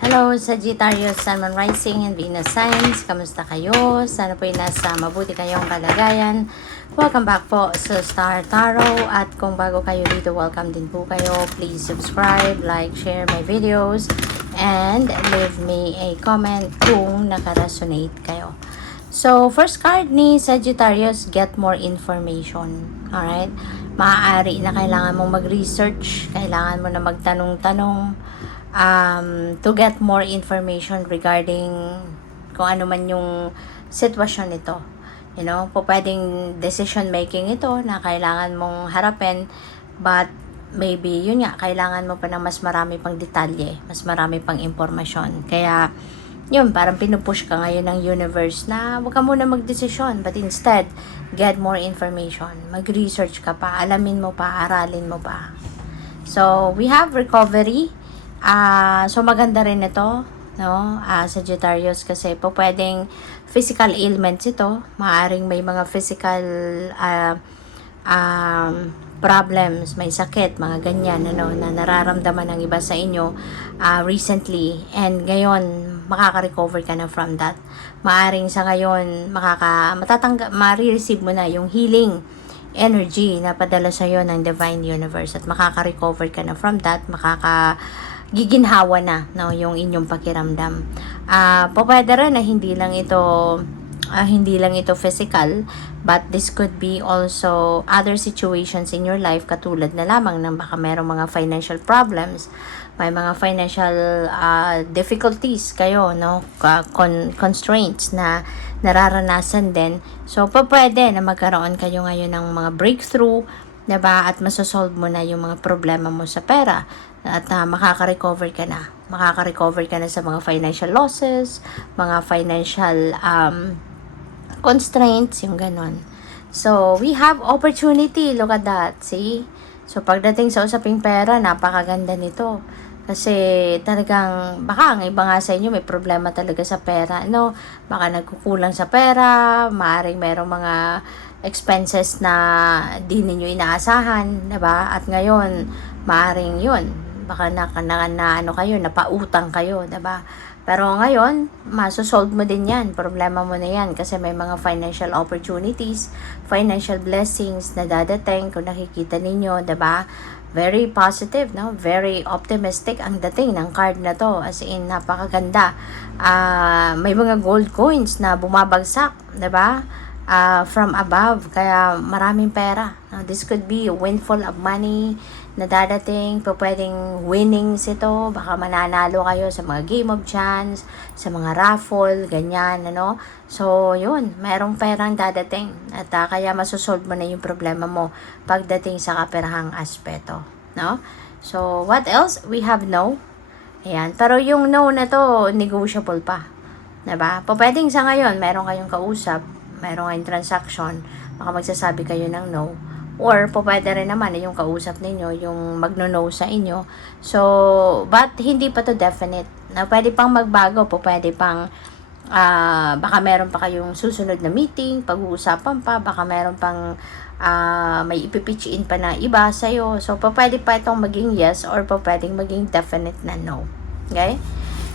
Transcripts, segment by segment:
Hello, Sagittarius, Sun, Moon, Rising, and Venus Signs. Kamusta kayo? Sana po nasa mabuti kayong kalagayan. Welcome back po sa Star Tarot. At kung bago kayo dito, welcome din po kayo. Please subscribe, like, share my videos, and leave me a comment kung nakaresonate kayo. So, first card ni Sagittarius, get more information. Alright? Maaari na kailangan mong mag-research, kailangan mo na magtanong-tanong, to get more information regarding kung ano man yung sitwasyon nito. You know, po pwedeng decision making ito na kailangan mong harapin, but maybe yun nga, kailangan mo pa ng mas marami pang detalye, mas marami pang impormasyon. Kaya yun, parang pinupush ka ngayon ng universe na huwag ka muna magdesisyon, but instead get more information, mag-research ka pa, alamin mo pa, aralin mo pa. So we have recovery. So maganda rin ito, no? Sagittarius, kasi po pwedeng physical ailments ito. Maaring may mga physical problems, may sakit, mga ganyan, ano, na nararamdaman ng iba sa inyo recently, and ngayon makaka-recover ka na from that. Maaring sa ngayon ma-receive mo na yung healing energy na padala sa iyo ng Divine Universe, at makaka-recover ka na from that, giginhawa na, no, yung inyong pakiramdam. Pwede rin na hindi lang ito physical, but this could be also other situations in your life, katulad na lamang ng baka merong mga financial problems, may mga financial difficulties kayo, no, constraints na nararanasan din. So pwede na magkaroon kayo ngayon ng mga breakthrough, diba? At masosolve mo na yung mga problema mo sa pera, at makaka-recover ka na sa mga financial losses, mga financial constraints, yung ganon. So we have opportunity, look at that, see? So pagdating sa usaping pera, napakaganda nito. Kasi talagang, baka ang iba nga sa inyo may problema talaga sa pera, no? Baka nagkukulang sa pera, maaaring merong mga expenses na di ninyo inaasahan, diba? At ngayon, maaaring yun, baka napautang kayo, diba? Pero ngayon, masosolve mo din yan, problema mo na yan, kasi may mga financial opportunities, financial blessings na dadating, kung nakikita ninyo, diba? Very positive, no? Very optimistic ang dating ng card na to, as in napakaganda. May mga gold coins na bumabagsak, diba? From above, kaya maraming pera. This could be a windfall of money na dadating, pwedeng winnings ito, baka mananalo kayo sa mga game of chance, sa mga raffle, ganyan, ano. So yun, merong perang dadating, at kaya masosolve mo na yung problema mo pagdating sa kaperahang aspeto, no? So what else? We have no. Ayan, pero yung no na to, negotiable pa, diba? Pwedeng sa ngayon, meron kayong kausap, meron kayong transaction, baka magsasabi kayo ng no. Or pwede rin naman yung kausap ninyo, yung magno-no sa inyo. So, but hindi pa to definite. Na pwede pang magbago, pwede pang baka meron pa kayong susunod na meeting, pag-uusapan pa, baka meron pang may ipipitch in pa na iba sa'yo. So, pwede pa itong maging yes, or pwedeng maging definite na no. Okay?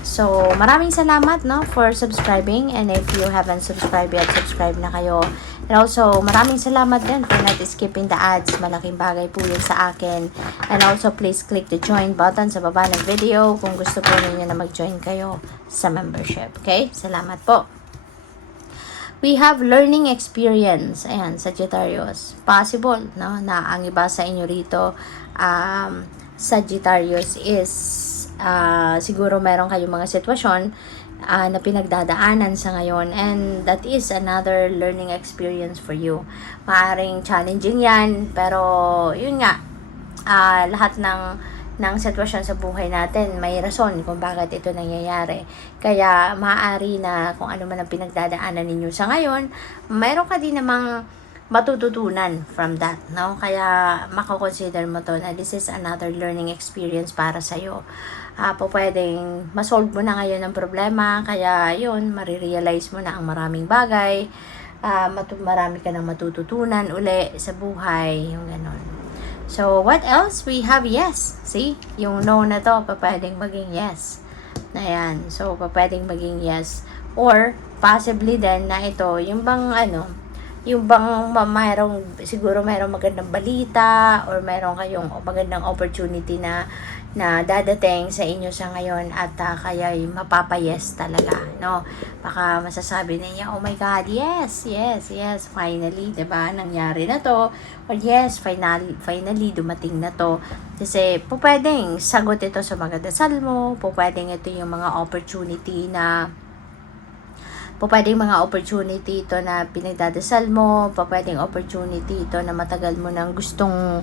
So, maraming salamat, no, for subscribing, and if you haven't subscribed yet, subscribe na kayo. And also, maraming salamat din for not skipping the ads. Malaking bagay po yun sa akin. And also, please click the join button sa baba ng video kung gusto po ninyo na mag-join kayo sa membership. Okay? Salamat po. We have learning experience. Ayan, Sagittarius. Possible, no, na ang iba sa inyo rito, Sagittarius, is siguro meron kayong mga sitwasyon na pinagdadaanan sa ngayon, and that is another learning experience for you. Maaring challenging yan, pero yun nga, lahat ng sitwasyon sa buhay natin may rason kung bakit ito nangyayari. Kaya maaari na kung ano man ang pinagdadaanan ninyo sa ngayon, mayroon ka din namang matututunan from that, no? Kaya mako-consider mo to na this is another learning experience para sa'yo. Pwedeng masolve mo na ngayon ang problema, kaya yun, marirealize mo na ang maraming bagay, marami ka nang matututunan uli sa buhay, yung ganon. So, what else? We have yes. See? Yung no na to, pwedeng maging yes. Ayan. So, pwedeng maging yes. Or, possibly din na ito, yung bang yung bang siguro mayroong magandang balita or mayroong kayong magandang opportunity na dadating sa inyo sa ngayon at kaya mapapayes talaga, no? Baka masasabi niya, oh my God, yes, yes, yes, finally, 'di ba? Nangyari na to. Or yes, finally dumating na to. Kasi pwedeng sagot ito sa mga dasal mo, pwedeng ito yung mga opportunity na pwedeng mga opportunity ito na pinagdadasal mo, pwedeng opportunity ito na matagal mo nang gustong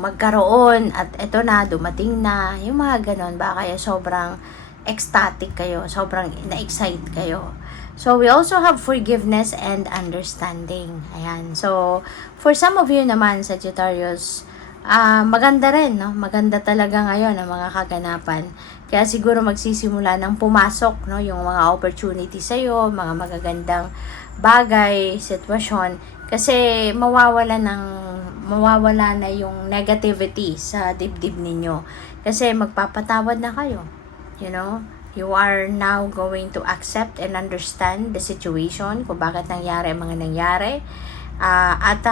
magkaroon at ito na, dumating na, yung mga ganon ba, kaya sobrang ecstatic kayo, sobrang na-excite kayo. So, we also have forgiveness and understanding. Ayan. So, for some of you naman, Sagittarius, maganda rin, no? Maganda talaga ngayon ang mga kaganapan. Kaya siguro magsisimula ng pumasok, no, yung mga opportunity sa iyo, mga magagandang bagay, sitwasyon, kasi mawawala na yung negativity sa dibdib ninyo. Kasi magpapatawad na kayo. You know, you are now going to accept and understand the situation, kung bakit nangyari ang mga nangyari. At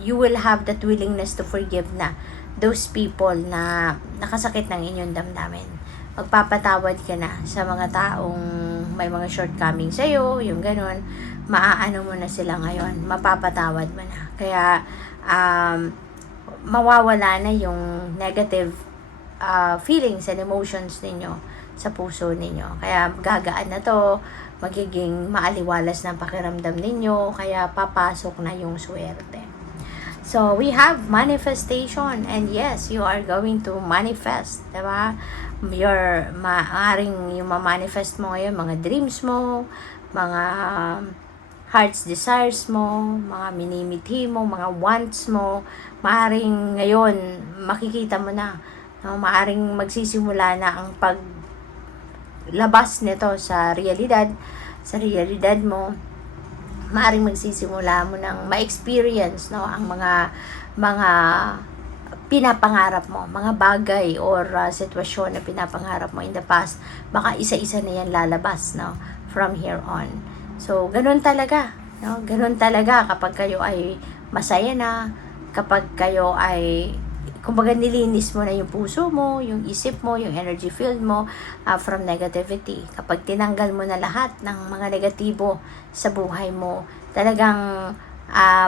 you will have that willingness to forgive na those people na nakasakit ng inyong damdamin. Magpapatawad ka na sa mga taong may mga shortcoming sa'yo, yung ganun, maaano mo na sila ngayon, mapapatawad mo na. Kaya, mawawala na yung negative feelings and emotions ninyo sa puso ninyo. Kaya gagaan na to, magiging maaliwalas na pakiramdam ninyo, kaya papasok na yung swerte. So, we have manifestation, and yes, you are going to manifest, diba? Maaring yung ma-manifest mo ngayon, mga dreams mo, mga heart's desires mo, mga minimithi mo, mga wants mo, maaring ngayon, makikita mo na, no? Maaring magsisimula na ang paglabas nito sa realidad mo. Maaring magsisimula mo ng ma-experience, no, ang mga pinapangarap mo, mga bagay or sitwasyon na pinapangarap mo in the past, baka isa-isa na yan lalabas, no, from here on. So, ganun talaga, no? Ganun talaga kapag kayo ay masaya na, kapag kayo ay kumbaga nilinis mo na yung puso mo, yung isip mo, yung energy field mo from negativity. Kapag tinanggal mo na lahat ng mga negatibo sa buhay mo, talagang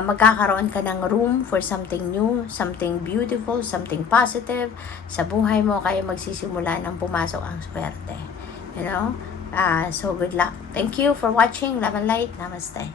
magkakaroon ka ng room for something new, something beautiful, something positive sa buhay mo, kaya magsisimula ng pumasok ang swerte. You know? So good luck. Thank you for watching. Love and light. Namaste.